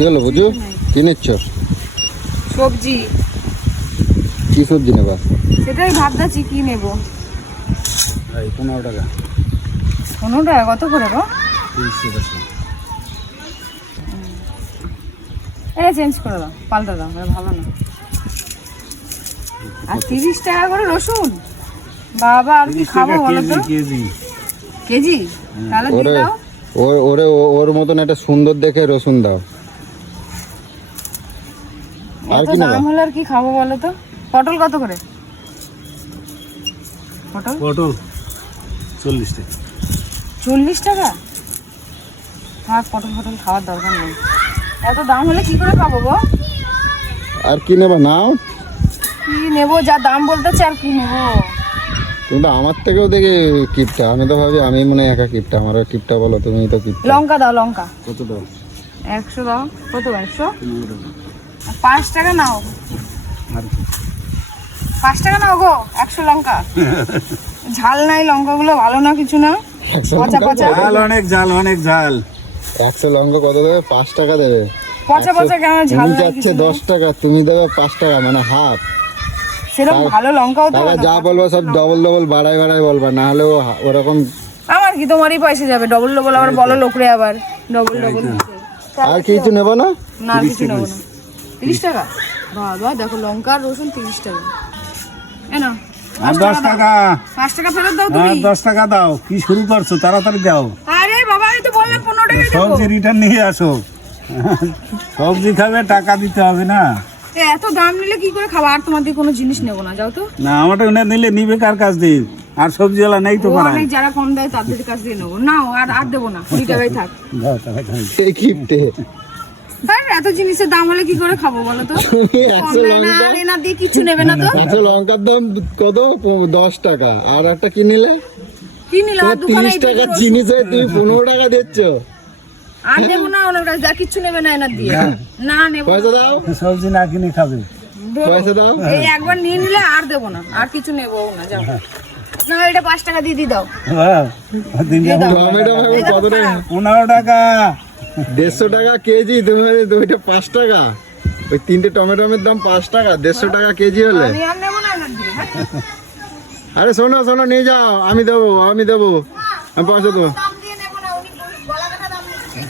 কি হলো বুঝু? কি নিচ্ছ? সবজি। কি সবজি নেবা? সেটাই ভাবতেছি কি নেব। 15 টাকা। 15 টাকা কত করে গো? 30 টাকা। এটা চেঞ্জ করে দাও, পাল্টা দাও, এটা ভালো না। আর 30 টাকা করে রসুন, বাবা আর কি খাবো বলো তো? কেজি? তাহলে দিয়ে দাও। ওর মতন একটা সুন্দর দেখে রসুন দাও। আর এত কি নেবা? দাম হলে আর কি খাবো বলো তো? পটল কত করে? পটল 40 টাকা। 40 টাকা? থাক, পটল খাওয়ার দরকার নেই। এত দাম হলে কি করে খাবো গো? আর কি নেবা নাও? কি নেবো, যা দাম বলতেছে আর কি নেবো? কিন্তু আমার থেকেও দেখি কিপটা। আমি তো ভাবি আমি মনে হয় একা কিপটা। আমারও কিপটা বলো, তুমি তো কিপটা। লঙ্কা দাও, লঙ্কা কত দাও? 100 দাও। কত? 100? 5 টাকা নাও। আর 5 টাকা নাও গো, 100 লঙ্কা। ঝাল নাই লঙ্কাগুলো, ভালো না কিছু না, পচা পচা। অনেক ঝাল। 100 লঙ্কা কত দেবে? 5 টাকা দেবে। পচা পচা কেন, ঝাল তুমি নাই যাচ্ছে কিছু 10 টাকা, তুমি দেবে 5 টাকা, মানে হাফ। সেরকম ভালো লঙ্কাও তো তাহলে যা বলবো সব ডবল বাড়াই বলবা, না হলে ওরকম। আমার কি, তোমারই পয়সা যাবে ডবল আবার বলো লোকরে, আবার ডবল। আর কিছু নেবো না? না আর কিছু নেবো না। 30 টাকা? বাবা দেখো, লঙ্কা আর রসুন 30 টাকা। এনো 10 টাকা। 5 টাকা ফেরত দাও তুমি। 10 টাকা দাও। কি শুরু করছো? তাড়াতাড়ি দাও। আরে বাবা, আমি তো বললাম 15 টাকা দেবো। সবজি রিটার্ন নিয়ে আসো। সবজি খাবে, টাকা দিতে হবে না। এত দাম নিলে কি করে খাবো? আর তোমাদের কোনো জিনিস নেবো না, যাও তো। না, আমারটা নিলে নিবে কার কাছ দিয়ে? আর সবজিওয়ালা নেই তো পাড়ায়। অনেক যারা কম দেয় তাদের কাছ দিয়ে নেবো। নাও, আর দেবো না, 20 টাকাই থাক। দাও টাকা দাও। এই কিপটে। আর এত জিনিসের দাম হলে কি করে খাবো বলো তো? তুমি 100 কম দেয় না, আর এনা দিয়ে কিছু নেবে না তো। 100 লঙ্কার দাম কত? 10 টাকা। আর একটা কি নিলে? কি নিলাম আর দোকানে? 30 টাকার জিনিস হয়ে তুমি 15 টাকা দিচ্ছ। আর নেবো না, ওনার কাছে যা কিছু নেবে না এনার দিয়ে। না নেবো না। পয়সা দাও, সবজি না কিনে খাবে। পয়সা দাও। এই একবার নিয়ে নিলে আর দেবো না, আর কিছু নেবো না, যাও। না, এটা 5 টাকা দিয়ে দাও। হ্যাঁ, দিনটা টমেটো কত টাকা? 15 টাকা। 150 টাকা কেজি। দুইটা 5 টাকা। ওই 3টে টমেটোমের দাম 5 টাকা, 150 টাকা কেজি হলে। আমি আর নেবো না এনার দিয়ে, হ্যাঁ? আরে শোনো নিয়ে যাও, আমি দেবো। আমি পয়সা দেবো। দাম দিয়ে নেবো না, উনি গলা কাটা দাম দিচ্ছে।